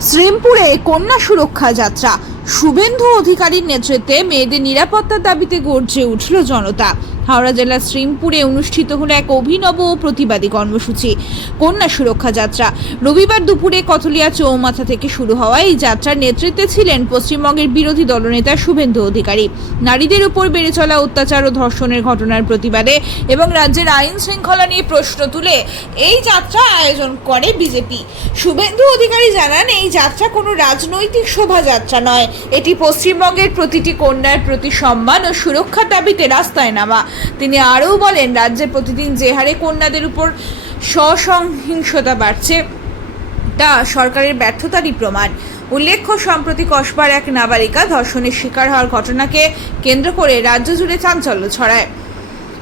শ্রীমপুরে কন্যা সুরক্ষা যাত্রা। শুভেন্দু অধিকারীর নেতৃত্বে মেয়েদের নিরাপত্তার দাবিতে গর্জে উঠল জনতা। হাওড়া জেলার শ্রীমপুরে অনুষ্ঠিত হল এক অভিনব ও প্রতিবাদী কর্মসূচি, কন্যা সুরক্ষা যাত্রা। রবিবার দুপুরে কথলিয়া চৌমাথা থেকে শুরু হওয়া এই যাত্রার নেতৃত্বে ছিলেন পশ্চিমবঙ্গের বিরোধী দলনেতা শুভেন্দু অধিকারী। নারীদের উপর বেড়ে চলা অত্যাচার ও ধর্ষণের ঘটনার প্রতিবাদে এবং রাজ্যের আইন শৃঙ্খলা নিয়ে প্রশ্ন তুলে এই যাত্রা আয়োজন করে বিজেপি। শুভেন্দু অধিকারী জানান, এই যাত্রা কোনো রাজনৈতিক শোভাযাত্রা নয় এটি পশ্চিমবঙ্গের প্রতিটি কন্যার প্রতি সম্মান ও সুরক্ষার দাবিতে রাস্তায় নামা। তিনি আরও বলেন, রাজ্যে প্রতিদিন যে হারে কন্যাদের উপর সসংহিংসতা বাড়ছে, তা সরকারের ব্যর্থতারই প্রমাণ। উল্লেখ্য সম্প্রতি কসবার এক নাবালিকা ধর্ষণের শিকার হওয়ার ঘটনাকে কেন্দ্র করে রাজ্য জুড়ে চাঞ্চল্য ছড়ায়।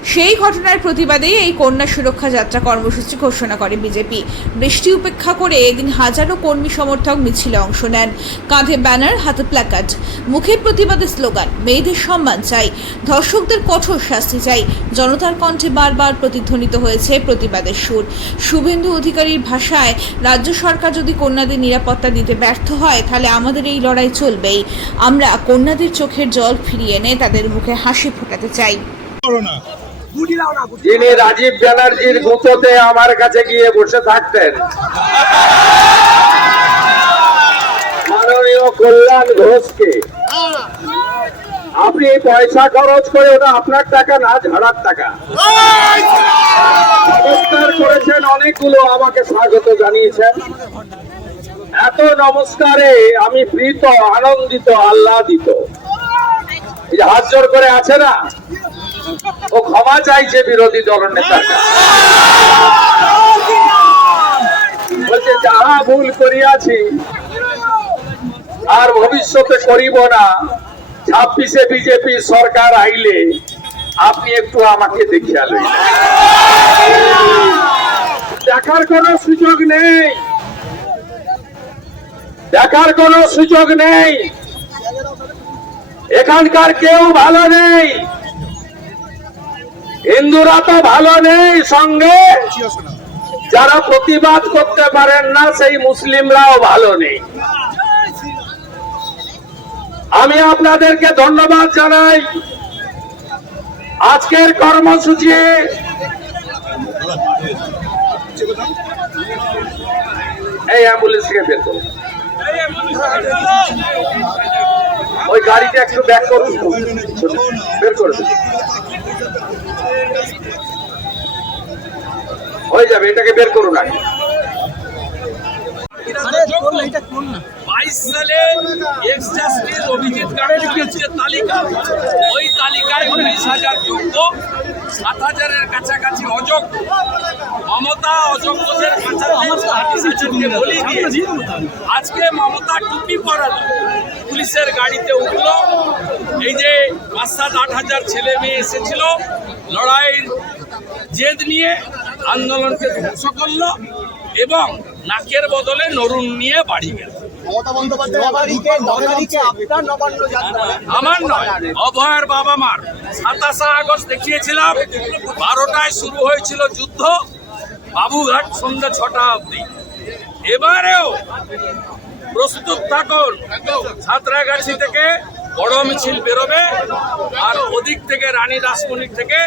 সেই ঘটনার প্রতিবাদেই এই কন্যা সুরক্ষা যাত্রা কর্মসূচি ঘোষণা করে বিজেপি। বৃষ্টি উপেক্ষা করে এদিন হাজারো কর্মী সমর্থক মিছিলে অংশ নেন। কাঁধে ব্যানার, হাতে প্ল্যাকার্ড। মুখে প্রতিবাদের স্লোগান, মেয়েদের সম্মান চাই, ধর্ষকদের কঠোর শাস্তি চাই। জনতার কণ্ঠে বারবার প্রতিধ্বনিত হয়েছে প্রতিবাদের সুর। শুভেন্দু অধিকারীর ভাষায়, রাজ্য সরকার যদি কন্যাদের নিরাপত্তা দিতে ব্যর্থ হয়, তাহলে আমাদের এই লড়াই চলবেই। আমরা কন্যাদের চোখের জল ফিরিয়ে এনে তাদের মুখে হাসি ফোটাতে চাই। যিনি রাজীব ব্যানার্জির গুঁতোতে আমার কাছে গিয়ে বসে থাকতেন। মাননীয় কল্যাণ ঘোষকে আপনি পয়সা খরচ করে ওটা আপনার টাকা না ঝাড়ার টাকা। নমস্কার করেছেন অনেকগুলো আমাকে স্বাগত জানিয়েছেন। এত নমস্কারে আমি প্রীত আনন্দিত আহ্লাদিত। হাত জোর করে আছে না? ও ক্ষমা চাইছে বিরোধী দলনেতার কাছে বলছে, যাহা ভুল করিয়াছি আর ভবিষ্যতে করিব না। ছাব্বিশে বিজেপি সরকার আইলে আপনি একটু আমাকে দেখিয়া লইলেন দেখার কোন সুযোগ নেই। দেখার কোনো সুযোগ নেই। এখানকার কেউ ভালো নেই। হিন্দুরা তো ভালো নেই সঙ্গে। যারা প্রতিবাদ করতে পারেন না, সেই মুসলিমরাও ভালো নেই। আমি আপনাদেরকে ধন্যবাদ জানাই। আজকের কর্মসূচি এই অ্যাম্বুলেন্সকে করুন। ওই গাড়িটা একটু ব্যাক করুন বের করে দিন। হয়ে যাবে, এটাকে বের করুন আগে তালিকা, ওই তালিকায় উনিশ হাজার যোগ্য। সাত হাজারের কাছাকাছি অযোগ্য মমতা অযোগ্যদের কাছাকাছি বলি। দিয়েছে। আজকে মমতা টুপি পরালো পুলিশের গাড়িতে উঠল। এই যে পাঁচ সাত আট হাজার ছেলে মেয়ে এসেছিল লড়াইয়ের জেদ নিয়ে আন্দোলনকে ধ্বংস করল এবং নাকের বদলে নরুন নিয়ে বাড়ি গেল। আমার নয়। অভয়ের বাবা মার। সাতাশে আগস্ট দেখিয়েছিলাম বারোটায় শুরু হয়েছিল যুদ্ধ। বাবুঘাট সন্ধ্যে ছটা অবধি। এবারেও প্রস্তুত থাকুন। সাঁতরাগাছি থেকে বড় মিছিল বেরোবে আর ওদিক থেকে রানী রাসমণির থেকে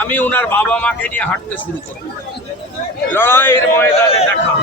আমি ওনার বাবা মাকে নিয়ে হাঁটতে শুরু করব। লড়াইয়ের ময়দানে দেখা।